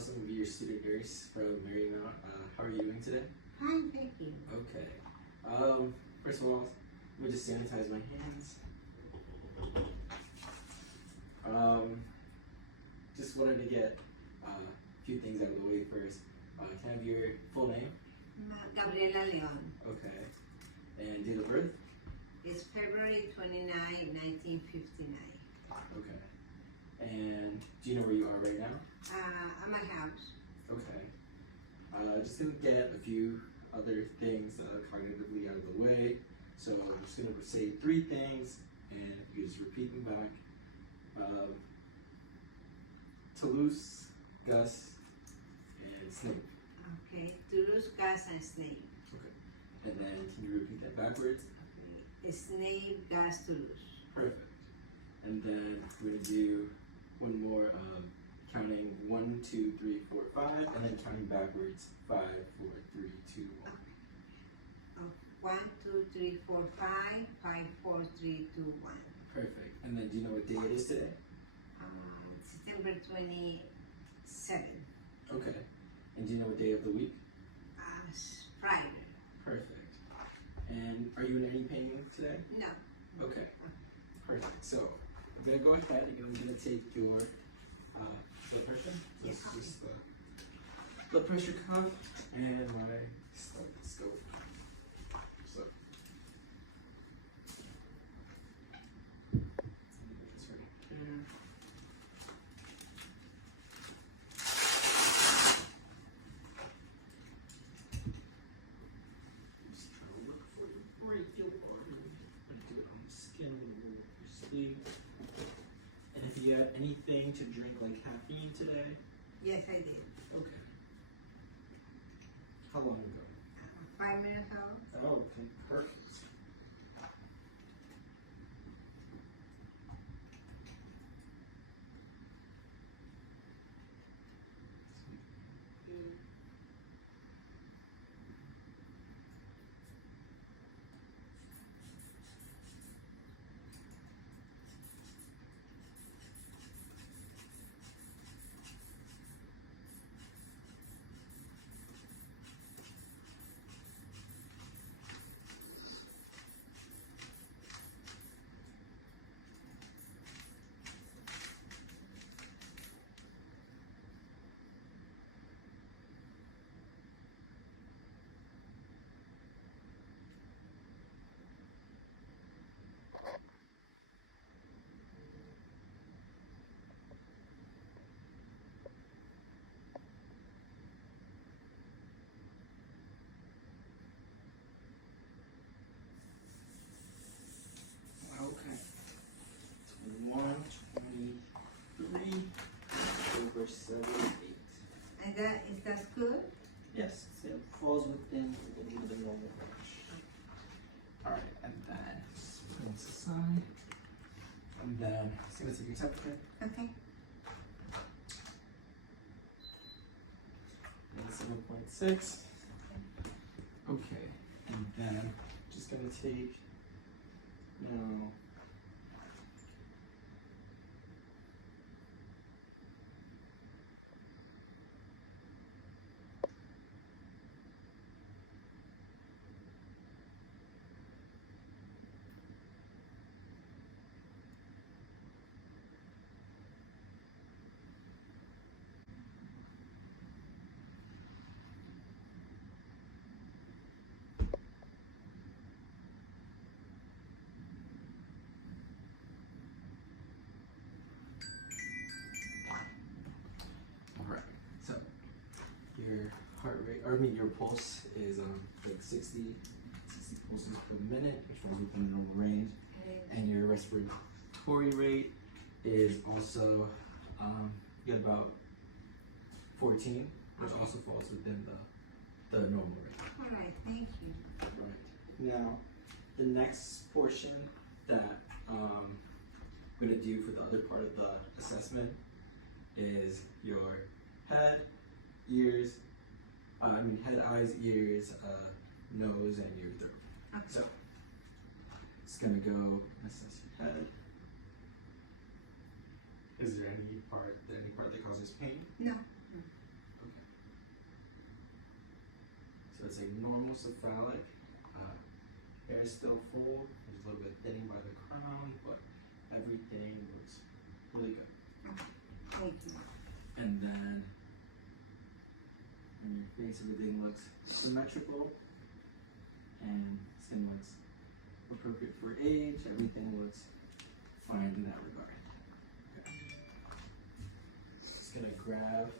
Wilson will be your student nurse from Marymount. How are you doing today? Fine, thank you. Okay. First of all, let me just sanitize my hands. Just wanted to get a few things out of the way first. Can I have your full name? Gabriela Leon. Okay. And date of birth? It's February 29, 1959. Okay. And do you know where you are right now? At my house. Okay. Just gonna get a few other things cognitively out of the way. So I'm just gonna say 3 things, and you just repeat them back. Toulouse, Gus, and Snape. Okay. Toulouse, Gus, and Snape. Okay. And then can you repeat that backwards? Okay. Snape, Gus, Toulouse. Perfect. And then we're gonna do one more, counting 1, 2, 3, 4, 5, and then counting backwards 5, 4, 3, 2, 1. Okay. 1, 2, 3, 4, 5, 5, 4, 3, 2, 1. Perfect. And then do you know what day it is today? September 27. Okay. And do you know what day of the week? Friday. Perfect. And are you in any pain today? No. Okay. Perfect. So I'm gonna go ahead and I'm gonna take your blood pressure. Yes. This is the blood pressure cuff and my stethoscope. So it's right here. Just trying to look for the brachial artery. I'm gonna do it on the skin with a little your sleeve. And if you had anything to drink like caffeine today? Yes, I did. Okay. How long ago? 5 minutes ago. Oh, okay, perfect. Okay. 123 over 78. And is that good? Yes, it falls within the normal range. Alright, and then just put this aside. And then see what's your temperature. Okay. 7.6. Okay, and then just gonna take now. Alright, so your heart rate, or I mean your pulse is like 60 pulses per minute, which falls within the normal range. And your respiratory rate is also you get about 14, which also falls within the normal range. Alright, thank you. Right. Now, the next portion that I'm going to do for the other part of the assessment is your head, ears, head, eyes, ears, nose, and your throat. Okay. So, it's going to go assess your head. Is there any part that causes pain? No. like normal cephalic. Hair is still full. There's a little bit thinning by the crown, but everything looks really good. Thank you. And then on your face, everything looks symmetrical, and skin looks appropriate for age. Everything looks fine in that regard. Okay. Just gonna grab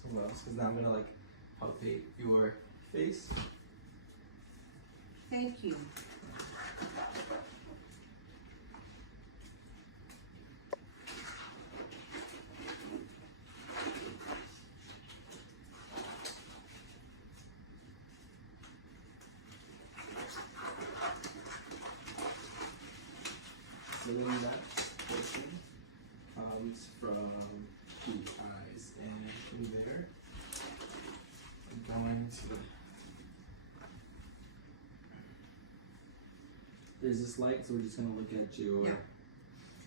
some else because now I'm gonna like palpate your face. Thank you. So then that portion comes from the eyes, and from there, I'm going to. There's this light, so we're just gonna look at your. Yeah.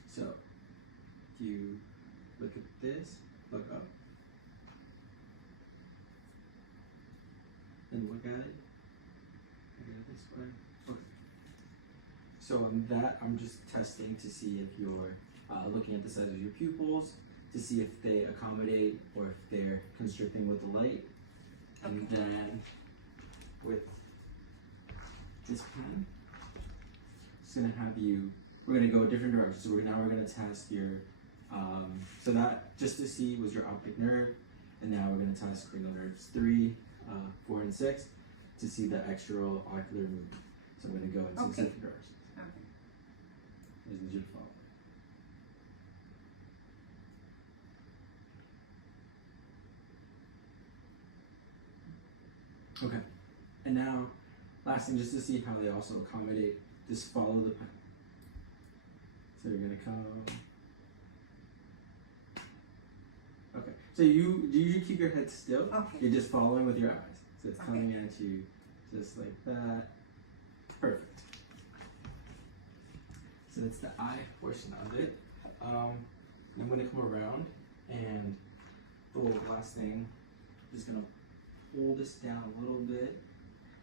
So, if you look at this, look up, then look at it. Look at this way. Okay. So in that, I'm just testing to see if you're looking at the size of your pupils, to see if they accommodate or if they're constricting with the light. And then with this pen, just gonna have you, we're gonna go a different direction. So now we're gonna test your, so that just to see was your optic nerve, and now we're gonna test cranial nerves 3, 4, and 6 to see the extraocular movement. So I'm gonna go into different directions. Okay. I just need you to follow. Okay, and now, last thing, just to see how they also accommodate, just follow the pen. So you're gonna come. Okay, so do you usually keep your head still? Okay. You're just following with your eyes. So it's Okay. coming at you just like that. Perfect. So that's the eye portion of it. I'm gonna come around and the last thing, just gonna pull this down a little bit.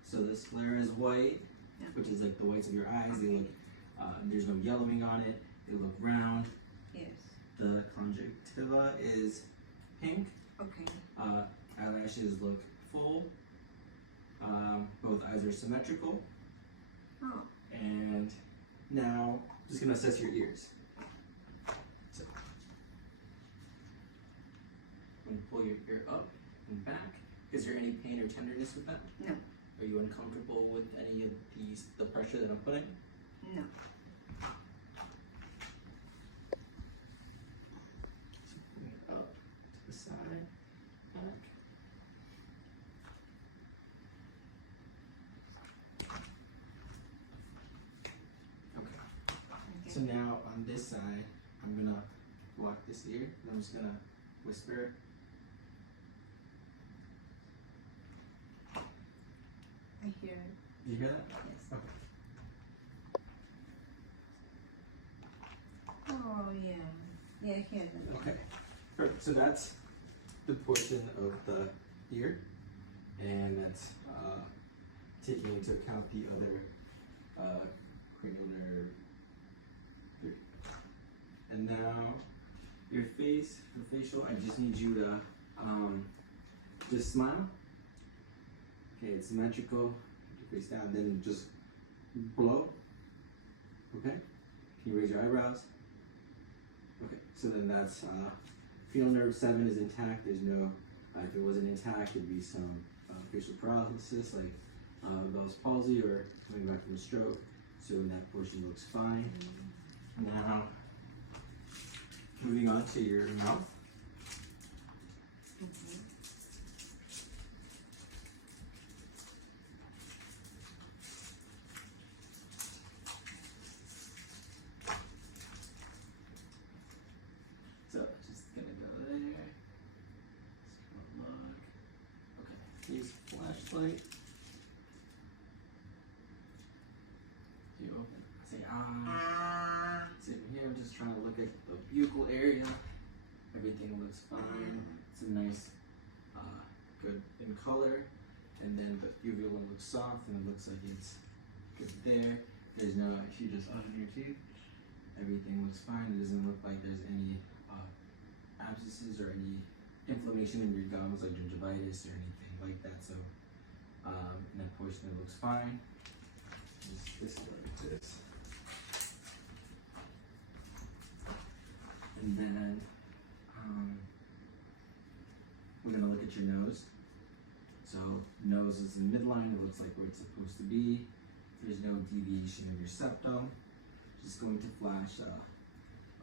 So the sclera is white, Yeah. which is like the whites of your eyes. They look, there's no yellowing on it. They look round. Yes. The conjunctiva is pink. Okay. Eyelashes look full. Both eyes are symmetrical. Oh. And now, just gonna assess your ears. So, I'm gonna pull your ear up and back. Is there any pain or tenderness with that? No. Are you uncomfortable with any of the pressure that I'm putting? No. Bring it up to the side, back. Okay. So now on this side, I'm gonna block this ear, and I'm just gonna whisper. I hear it. Do you hear that? Yes. Okay. Oh yeah. Yeah, I hear that. Okay. Perfect. So that's the portion of the ear, and that's taking into account the other cranial nerve 3. And now your face, your facial. I just need you to just smile. Okay, it's symmetrical. Put your face down, then just blow. Okay. Can you raise your eyebrows? Okay, so then that's cranial nerve 7 is intact. There's no, if it wasn't intact, there'd be some facial paralysis like Bell's palsy or coming back from a stroke. So that portion looks fine. Now, moving on to your mouth. So just gonna go there. Just gonna look. Okay, use flashlight. You open. Say ah. Same here. I'm just trying to look at the buccal area. Everything looks fine. It's a nice, good in color. and then the uvula looks soft and it looks like it's good there. There's no, if you just open your teeth, everything looks fine. It doesn't look like there's any abscesses or any inflammation in your gums, like gingivitis or anything like that. So, in that portion, it looks fine. This is like this. And then, we're gonna look at your nose. So, nose is in midline. It looks like where it's supposed to be. There's no deviation of your septum. Just going to flash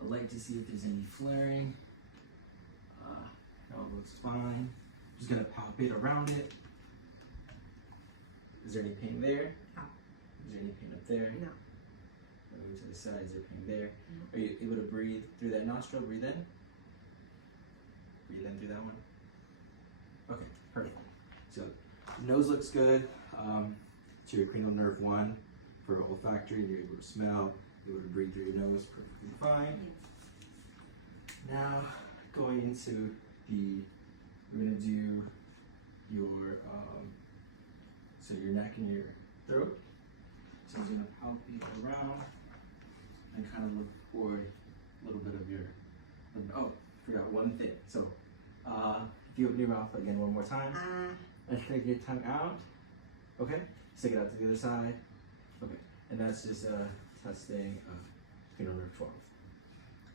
a light to see if there's any flaring. No, it looks fine. Just gonna palpate around it. Is there any pain there? No. Is there any pain up there? No. Moving to the side, is there pain there? No. Are you able to breathe through that nostril? Breathe in. Breathe in through that one. Okay, perfect. So, nose looks good. To your cranial nerve 1 for olfactory, you're able to smell, you're able to breathe through your nose perfectly fine. Now, going into we're gonna do your, so your neck and your throat. So I'm gonna palpate around and kind of look for a little bit of your, oh, forgot one thing. So, if you open your mouth again one more time, and take your tongue out, okay? Stick it out to the other side, okay? And that's just testing cranial nerve 12.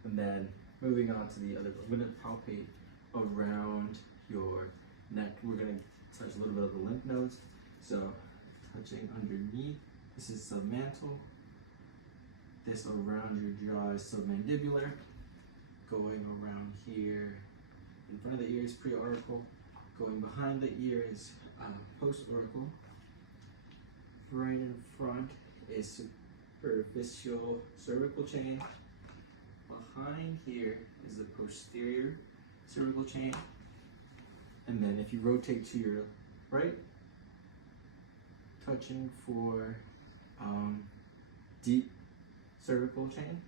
And then moving on to the other, I'm gonna palpate around your neck. We're gonna touch a little bit of the lymph nodes. So touching underneath, this is submantle. This around your jaw is submandibular. Going around here, in front of the ear is preauricle. Going behind the ear is postauricle. Right in front is superficial cervical chain. Behind here is the posterior cervical chain. And then if you rotate to your right, touching for deep cervical chain,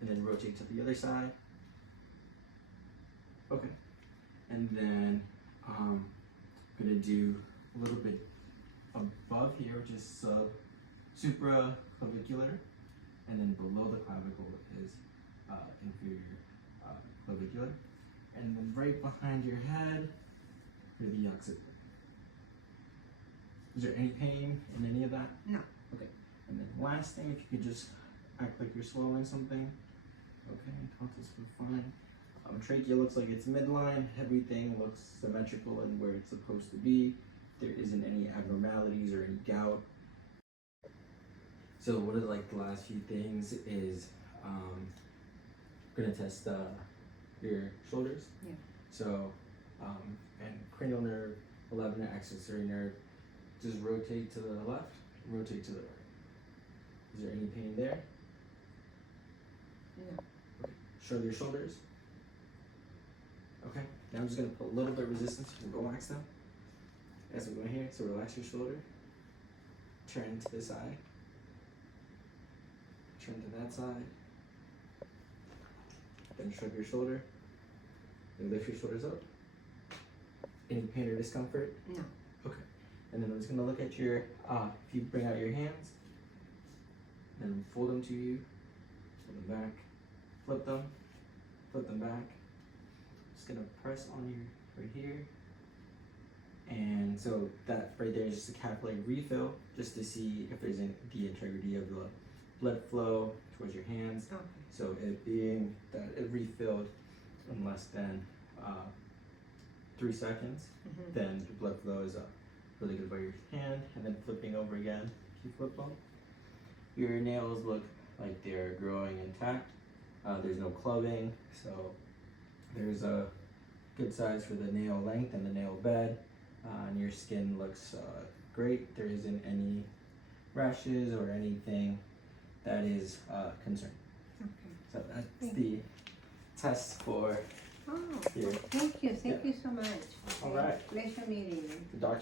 and then rotate to the other side. Okay. And then I'm gonna do a little bit above here, which is supraclavicular, and then below the clavicle is inferior clavicular, and then right behind your head are the occipital. Is there any pain in any of that? No. Okay. And then last thing, if you could just act like you're swallowing something. Okay, tonsils feel fine. Trachea looks like it's midline. Everything looks symmetrical and where it's supposed to be. There isn't any abnormalities or any gout. So one of the last few things is gonna test your shoulders. Yeah. So and cranial nerve, 11 accessory nerve. Just rotate to the left, rotate to the right. Is there any pain there? No. Okay. Shrug your shoulders. Okay. Now I'm just gonna put a little bit of resistance and relax them. As we go here, so relax your shoulder. Turn to this side. Turn to that side. Then shrug your shoulder. And lift your shoulders up. Any pain or discomfort? No. Okay. And then I'm just gonna look at your, if you bring out your hands, then fold them to you, fold them back, flip them back. Just gonna press on your, right here. And so that right there is just a capillary refill, just to see if there's the integrity of the blood flow towards your hands. Okay. So it being that it refilled in less than 3 seconds, then the blood flow is really good by your hand. And then flipping over again, you flip them. Your nails look like they're growing intact. There's no clubbing, so there's a good size for the nail length and the nail bed. And your skin looks great. There isn't any rashes or anything that is concerned. Okay. So that's the test for Oh, here. thank you so much. All right. Pleasure meeting you. The doctor.